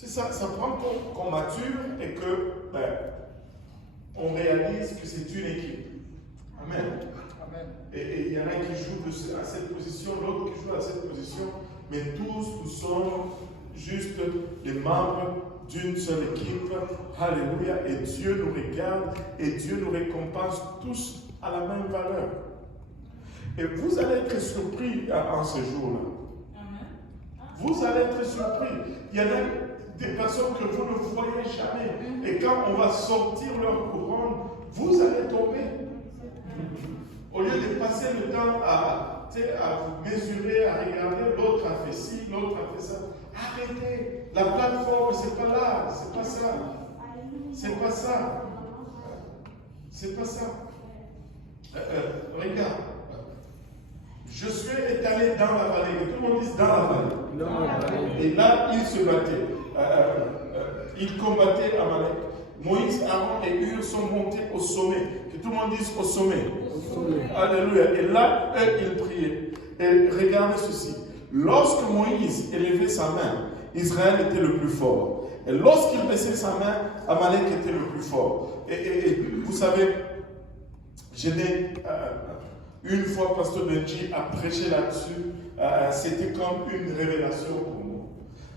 C'est ça, ça prend qu'on mature et que on réalise que c'est une équipe. Amen. Amen. Et il y en a qui jouent à cette position, l'autre qui joue à cette position, mais tous nous sommes juste les membres d'une seule équipe. Alléluia. Et Dieu nous regarde et Dieu nous récompense tous à la même valeur. Et vous allez être surpris en ce jour-là. Vous allez être surpris. Il y en a des personnes que vous ne voyez jamais. Et quand on va sortir leur couronne, vous allez tomber. Au lieu de passer le temps à mesurer, à regarder, l'autre a fait ci, l'autre a fait ça. Arrêtez. La plateforme, c'est pas là. C'est pas ça. C'est pas ça. C'est pas ça. Regarde. Je suis étalé dans la vallée. Que tout le monde dise dans la vallée. Et là, il se battait. Il combattait Amalek. Moïse, Aaron et Hur sont montés au sommet. Que tout le monde dise au sommet. Alléluia. Et là, eux, ils priaient. Et regardez ceci. Lorsque Moïse élevait sa main, Israël était le plus fort. Et lorsqu'il baissait sa main, Amalek était le plus fort. Et vous savez, je n'ai... une fois, Pasteur Benji a prêché là-dessus, c'était comme une révélation pour moi.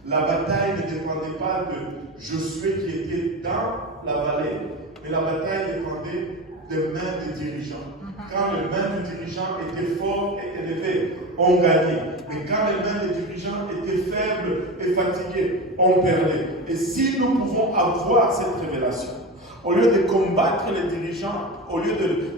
La bataille ne dépendait pas de Josué qui était dans la vallée, mais la bataille dépendait des mains des dirigeants. Quand les mains des dirigeants étaient fortes et élevées, on gagnait. Mais quand les mains des dirigeants étaient faibles et fatiguées, on perdait. Et si nous pouvons avoir cette révélation, au lieu de combattre les dirigeants, au lieu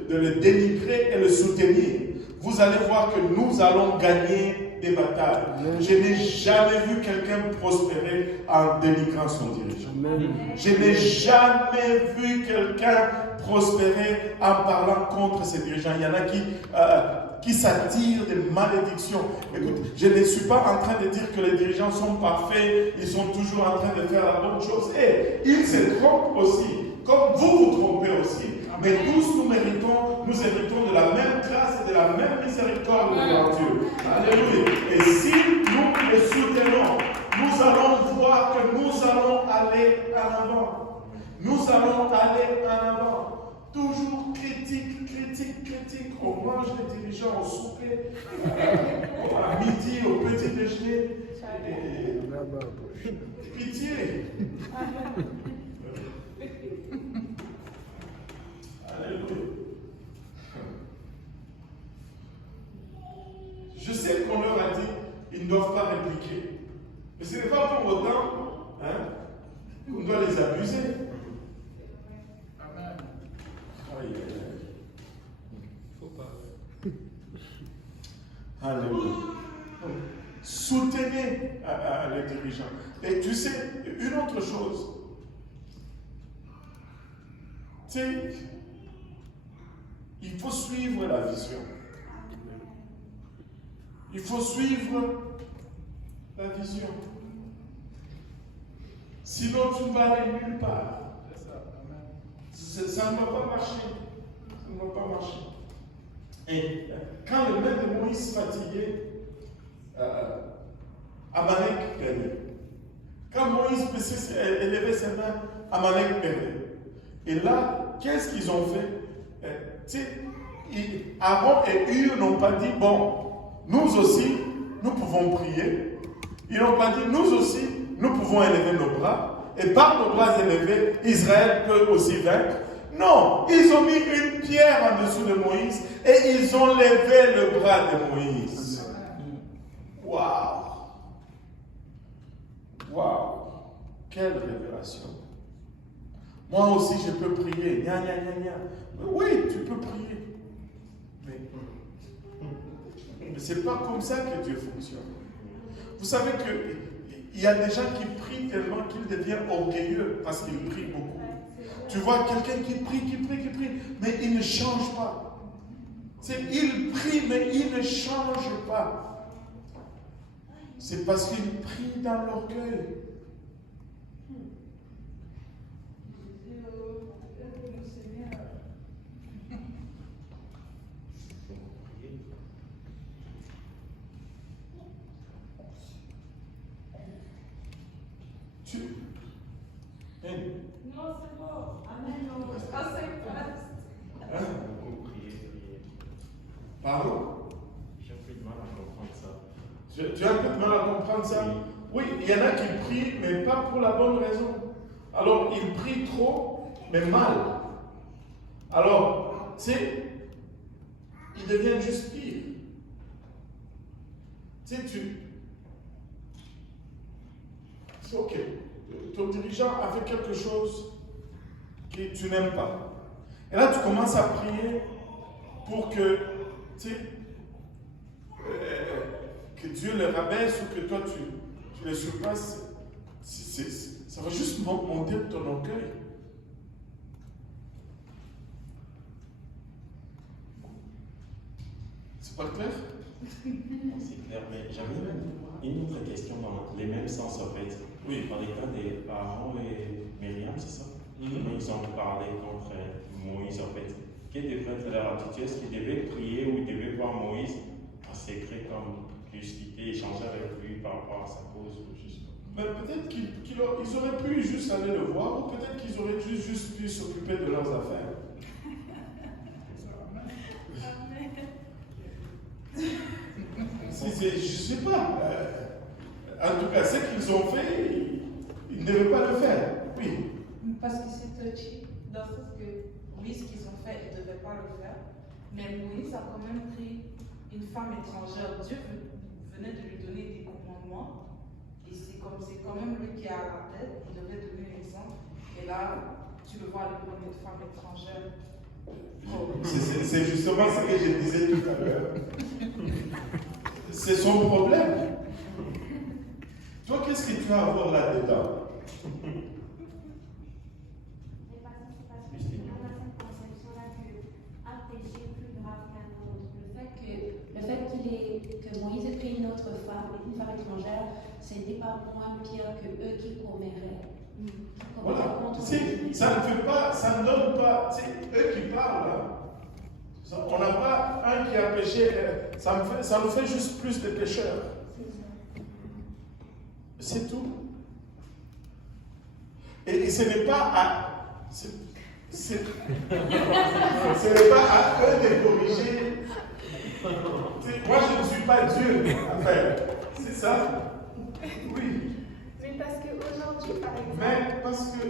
de le dénigrer et le soutenir, vous allez voir que nous allons gagner des batailles. Je n'ai jamais vu quelqu'un prospérer en dénigrant son dirigeant. Je n'ai jamais vu quelqu'un prospérer en parlant contre ses dirigeants. Il y en a qui s'attirent des malédictions. Écoute, je ne suis pas en train de dire que les dirigeants sont parfaits, ils sont toujours en train de faire la bonne chose. Et ils se trompent aussi. Comme vous vous trompez aussi, mais tous nous héritons de la même grâce et de la même miséricorde devant Dieu. Alléluia. Et si nous les soutenons, nous allons voir que nous allons aller en avant. Nous allons aller en avant. Toujours critique. On mange les dirigeants au souper, à midi, au petit déjeuner. Pitié. Alléluia. Je sais qu'on leur a dit ils ne doivent pas répliquer. Mais ce n'est pas pour autant qu'on doit les abuser. Amen. Faut pas. Alléluia. Soutenez les dirigeants. Et tu sais, une autre chose. Tu sais, il faut suivre la vision. Il faut suivre la vision. Sinon, tu ne vas aller nulle part. Ça ne va pas marcher. Ça ne va pas marcher. Et quand le maître de Moïse fatiguait, Amalek perdait. Quand Moïse élevait ses mains, Amalek perdait. Et là, qu'est-ce qu'ils ont fait? Aaron et Hur n'ont pas dit, bon, nous aussi, nous pouvons prier. Ils n'ont pas dit, nous aussi, nous pouvons élever nos bras. Et par nos bras élevés, Israël peut aussi vaincre. Non, ils ont mis une pierre en dessous de Moïse et ils ont levé le bras de Moïse. Waouh! Waouh! Quelle révélation! Moi aussi, je peux prier. Gna, gna, gna, gna. Oui, tu peux prier. Mais ce n'est pas comme ça que Dieu fonctionne. Vous savez qu'il y a des gens qui prient tellement qu'ils deviennent orgueilleux parce qu'ils prient beaucoup. Tu vois quelqu'un qui prie, mais il ne change pas. Il prie, mais il ne change pas. C'est parce qu'il prie dans l'orgueil. Non, c'est bon. Amen. Pardon? J'ai un peu de mal à comprendre ça. Tu as un peu de mal à comprendre ça? Oui, il y en a qui prient, mais pas pour la bonne raison. Alors, ils prient trop, mais mal. Alors, tu sais, ils deviennent juste pires. Tu sais, c'est ok. Ton dirigeant a fait quelque chose que tu n'aimes pas. Et là, tu commences à prier pour que, tu sais, que Dieu le rabaisse ou que toi tu le surpasses. Ça va juste monter ton orgueil. C'est pas clair? C'est clair, mais j'avais une autre question dans les mêmes sens en fait. Oui. Dans les cas des Aaron et Myriam, c'est ça? Quand ils ont parlé contre Moïse en fait. Quelle devrait être leur attitude? Est-ce qu'ils devaient prier ou ils devaient voir Moïse en secret comme discuter, échanger avec lui par rapport à sa cause ou juste? Mais peut-être qu'ils auraient pu juste aller le voir, ou peut-être qu'ils auraient juste pu s'occuper de leurs affaires. Je ne sais pas. En tout cas, ce qu'ils ont fait, ils ne devaient pas le faire. Oui. Parce que c'est touchy, dans le sens que oui, ce qu'ils ont fait, ils ne devaient pas le faire. Mais Moïse a quand même pris une femme étrangère. Dieu venait de lui donner des commandements. Et c'est quand même lui qui est à la tête. Il devait donner l'exemple. Et là, tu le vois, le prendre une femme étrangère. C'est justement ce que je disais tout à l'heure. C'est son problème. Toi, qu'est-ce que tu as à voir là-dedans? Le fait que Moïse ait pris une autre femme, une femme étrangère, ce n'était pas moins pire que eux qui comméraient. Voilà. Ça ne fait pas, ça ne donne pas. C'est eux qui parlent. Hein. On n'a pas un qui a péché. Ça nous fait juste plus de pécheurs. C'est tout. Et ce n'est pas à. Ce n'est pas à eux de corriger. Moi, je ne suis pas Dieu. Enfin, c'est ça. Oui. Mais parce qu'aujourd'hui, par exemple. Mais parce que.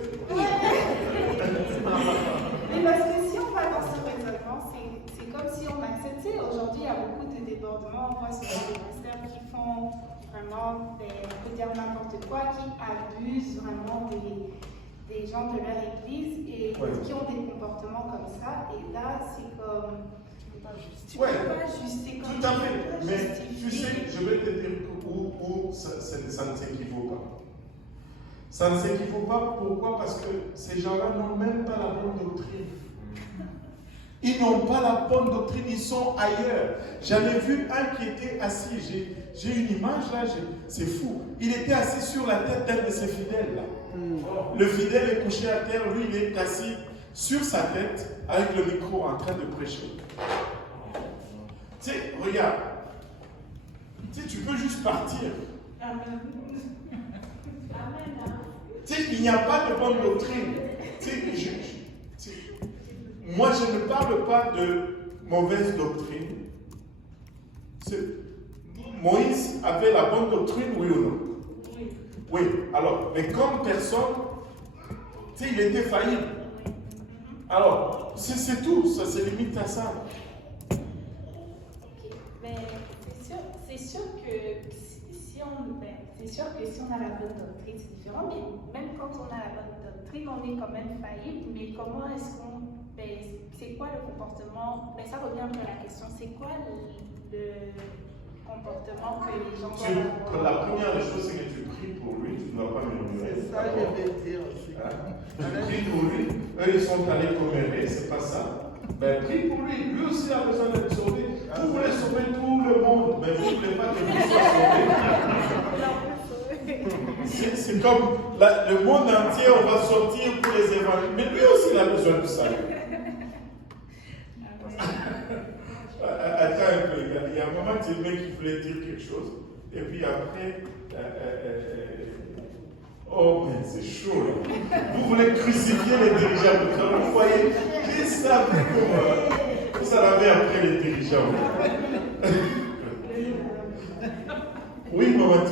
Mais parce que si on va dans ce raisonnement, c'est comme si on acceptait. Aujourd'hui, il y a beaucoup de débordements. On voit souvent des pasteurs qui font vraiment, on peut dire n'importe quoi, qui abusent vraiment des gens de leur église et qui ont des comportements comme ça. Et là, c'est comme. Tu peux pas justifier. Tout à fait. Mais tu sais, je vais te dire où ça ne s'équivaut pas. Ça ne s'équivaut pas. Pourquoi? Parce que ces gens-là n'ont même pas la bonne doctrine. Ils n'ont pas la bonne doctrine, ils sont ailleurs. J'en ai vu un qui était assis. J'ai une image là, c'est fou. Il était assis sur la tête d'un de ses fidèles là. Le fidèle est couché à terre, lui il est assis sur sa tête avec le micro en train de prêcher. Tu sais, regarde. Tu sais, tu peux juste partir. Amen. Tu sais, il n'y a pas de bonne doctrine. Moi, je ne parle pas de mauvaise doctrine. Moïse avait la bonne doctrine, oui ou non? Oui. Oui. Alors, mais comme personne, tu sais, il était faillible. Alors, c'est tout. Ça se limite à ça. Mais c'est sûr que si on a la bonne doctrine, c'est différent. Mais même quand on a la bonne doctrine, on est quand même faillible. Mais comment est-ce qu'on... c'est quoi le comportement? Ça revient un peu à la question. C'est quoi le comportement que les gens doivent avoir? La première des choses, c'est que tu pries pour lui. Tu ne dois pas murmurer. C'est ça, je vais dire aussi. Tu pries pour lui. Eux, ils sont allés commérer. C'est pas ça. Ben, prie pour lui. Lui aussi a besoin d'être sauvé. Vous voulez sauver tout le monde, mais vous ne voulez pas que lui soit sauvé. C'est comme le monde entier, on va sortir pour les évangiles. Mais lui aussi, il a besoin de salut. Attends un peu, il y a un moment, tu mec qui voulait dire quelque chose. Et puis après, Oh, mais c'est chaud là. Vous voulez crucifier les dirigeants. Vous voyez, j'ai savais que vous allez après les dirigeants. Oui, maman,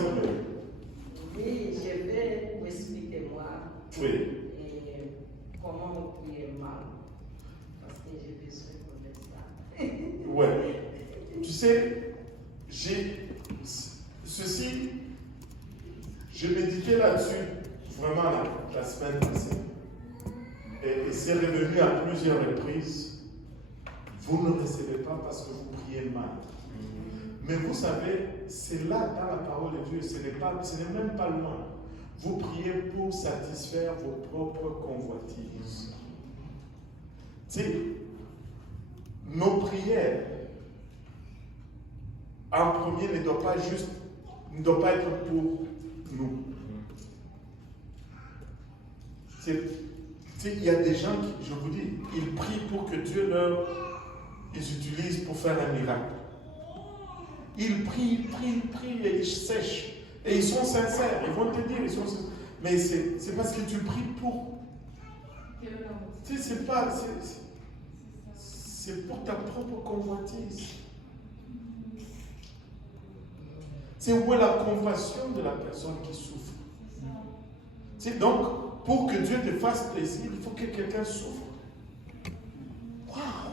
oui, je vais vous expliquer moi comment on prie mal. Parce que j'ai besoin de ça. Ouais. Tu sais, je méditais là-dessus vraiment la semaine passée. Et c'est revenu à plusieurs reprises. Vous ne recevez pas parce que vous priez mal. Mais vous savez, c'est là dans la parole de Dieu, ce n'est même pas loin. Vous priez pour satisfaire vos propres convoitises. Tu sais, nos prières, en premier, ne doivent pas être pour nous. Il y a des gens qui, je vous dis, ils prient pour que Dieu ils utilisent pour faire un miracle. Ils prient et ils sèchent. Et ils sont sincères. Ils vont te dire, ils sont sincères. Mais c'est parce que tu pries pour. Tu sais, c'est pour ta propre convoitise. C'est où est la compassion de la personne qui souffre. C'est donc, pour que Dieu te fasse plaisir, il faut que quelqu'un souffre. Waouh!